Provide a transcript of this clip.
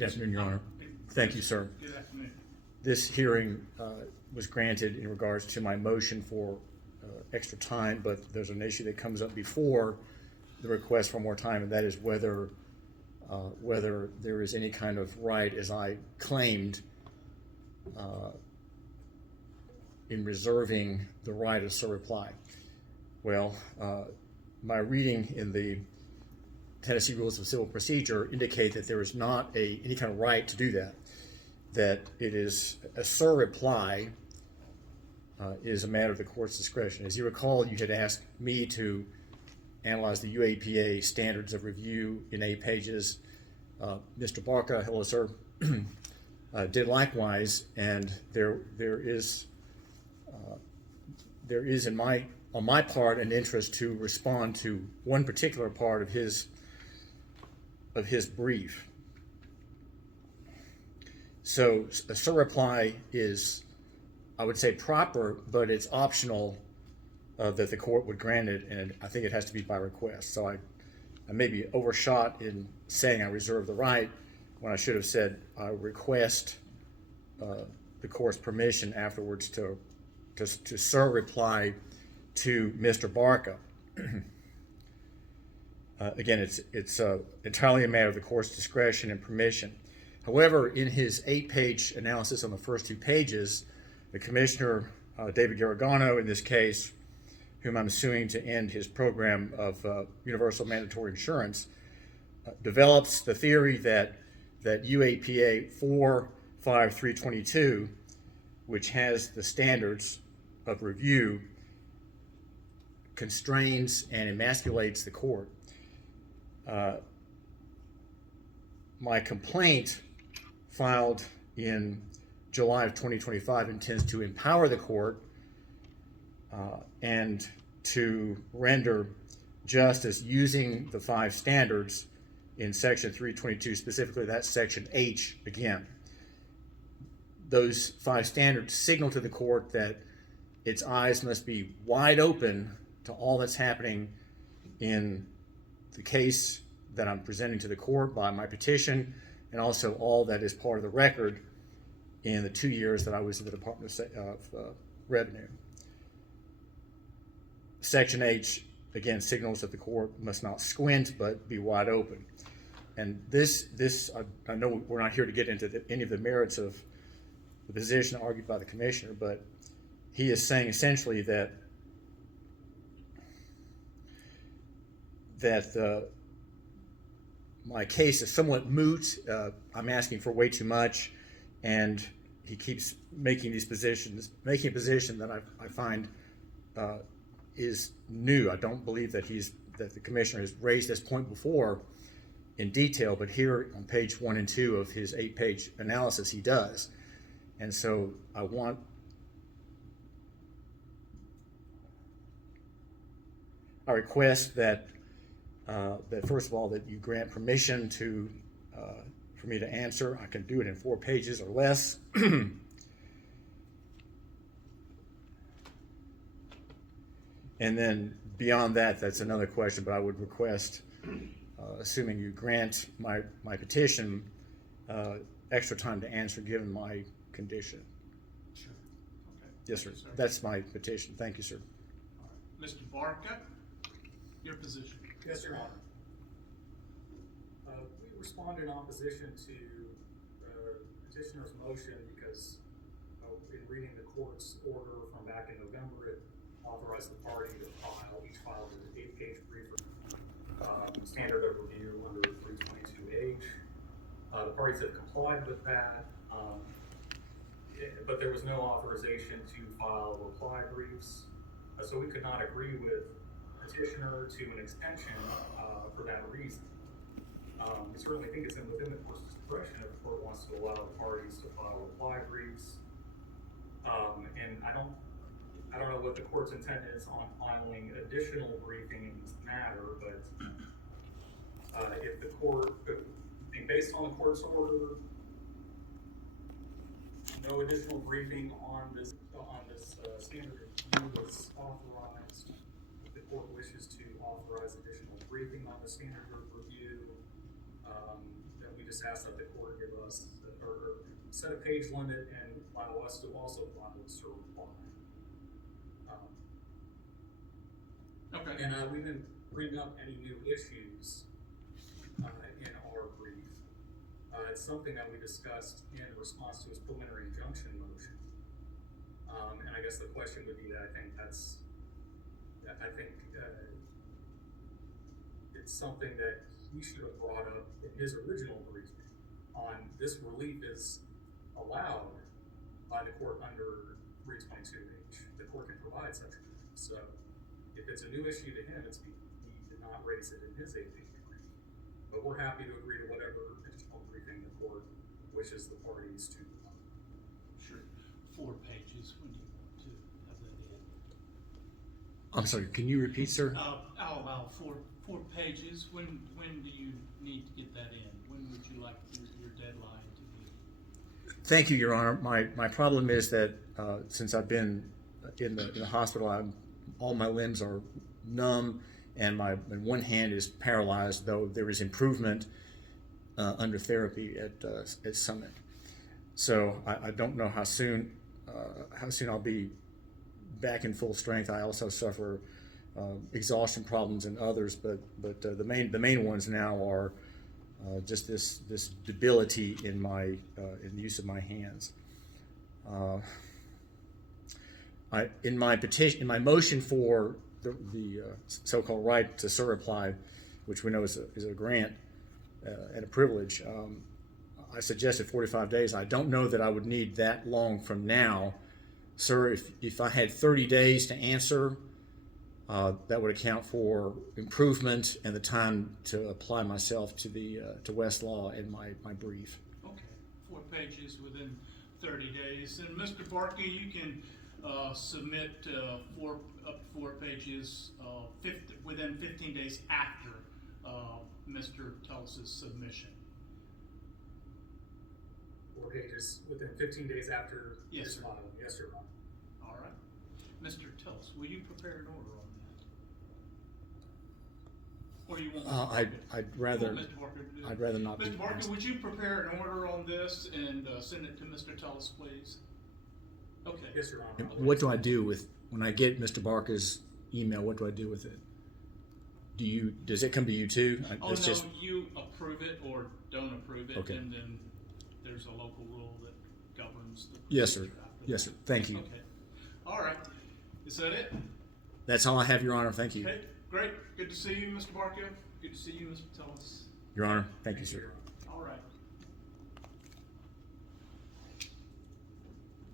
Good afternoon, Your Honor. Thank you, sir. Good afternoon. This hearing was granted in regards to my motion for extra time, but there's an issue that comes up before the request for more time, and that is whether there is any kind of right, as I claimed, in reserving the right of surreply. Well, my reading in the Tennessee Rules of Civil Procedure indicate that there is not any kind of right to do that. That it is a surreply is a matter of the court's discretion. As you recall, you had asked me to analyze the UAPA standards of review in 8 pages. Mr. Barca, hello sir, did likewise, and there is on my part an interest to respond to one particular part of his brief. So a surreply is, I would say, proper, but it's optional that the court would grant it, and I think it has to be by request. So I maybe overshot in saying I reserve the right when I should have said I request the court's permission afterwards to surreply to Mr. Barca. Again, it's entirely a matter of the court's discretion and permission. However, in his 8-page analysis on the first 2 pages, the commissioner, David Guano in this case, whom I'm suing to end his program of universal mandatory insurance, develops the theory that UAPA 45322, which has the standards of review, constrains and emasculates the court. My complaint filed in July of 2025 intends to empower the court and to render justice using the 5 standards in section 322, specifically that's section H again. Those 5 standards signal to the court that its eyes must be wide open to all that's happening in the case that I'm presenting to the court by my petition, and also all that is part of the record in the 2 years that I was in the Department of Revenue. Section H, again, signals that the court must not squint, but be wide open. And this I know we're not here to get into any of the merits of the position argued by the commissioner, but he is saying essentially that my case is somewhat moot. I'm asking for way too much, and he keeps making a position that I find is new. I don't believe that the commissioner has raised this point before in detail, but here on page 1 and 2 of his 8-page analysis, he does. And so I request that first of all, that you grant permission for me to answer. I can do it in 4 pages or less. And then beyond that, that's another question, but I would request, assuming you grant my petition, extra time to answer given my condition. Sure. Okay. Yes, sir. Yes, sir. That's my petition. Thank you, sir. All right. Mr. Barca, your position. Yes, Your Honor. We respond in opposition to the petitioner's motion because in reading the court's order from back in November, it authorized the party to each file an 8-page brief standard of review under 322H. The parties have complied with that, but there was no authorization to file reply briefs, so we could not agree with petitioner to an extension for that reason. We certainly think it's within the court's discretion if the court wants to allow the parties to file reply briefs. And I don't know what the court's intent is on filing additional briefing in this matter, but if the court, based on the court's order, no additional briefing on this standard review was authorized. If the court wishes to authorize additional briefing on the standard of review, then we just ask that the court give us, or set a page limit and allow us to also file a reply. Okay. And we didn't bring up any new issues in our brief. It's something that we discussed in response to his preliminary injunction motion. And I guess the question would be that I think it's something that he should have brought up in his original brief on this relief is allowed by the court under 322H. The court can provide such relief. So if it's a new issue to him, he did not raise it in his 8-page brief. But we're happy to agree to whatever additional briefing the court wishes the parties to. Sure. 4 pages when you want to have that in. I'm sorry, can you repeat, sir? I'll allow 4 pages. When do you need to get that in? When would you like your deadline to be? Thank you, Your Honor. My problem is that since I've been in the hospital, all my limbs are numb, and one hand is paralyzed. Though there is improvement under therapy at Summit, so I don't know how soon I'll be back in full strength. I also suffer exhaustion problems and others, but the main ones now are just this debility in the use of my hands. In my motion for the so-called right to certify, which we know is a grant and a privilege, I suggested 45 days. I don't know that I would need that long from now, sir. If I had 30 days to answer, that would account for improvement and the time to apply myself to Westlaw in my brief. Okay, 4 pages within 30 days. And Mr. Barkey, you can submit 4 pages within 15 days after Mr. Tullis' submission. 4 pages within 15 days after Yes, his sir. filing. Yes, Your Honor. All right. Mr. Tullis, will you prepare an order on that? Or you want I'd rather Mr. Barker to do it? I'd rather not be. Mr. Barker, would you prepare an order on this and send it to Mr. Tullis, please? Okay. Yes, Your Honor. What do I do when I get Mr. Barker's email? What do I do with it? Does it come to you too? Oh, no, you approve it or don't approve it, Okay. and then there's a local rule that governs the Yes, sir. procedure after Yes, that. sir. Thank you. Okay. All right. Is that it? That's all I have, Your Honor. Thank you. Okay, great. Good to see you, Mr. Barker. Good to see you, Mr. Tullis. Your Honor. Thank you, sir. All right.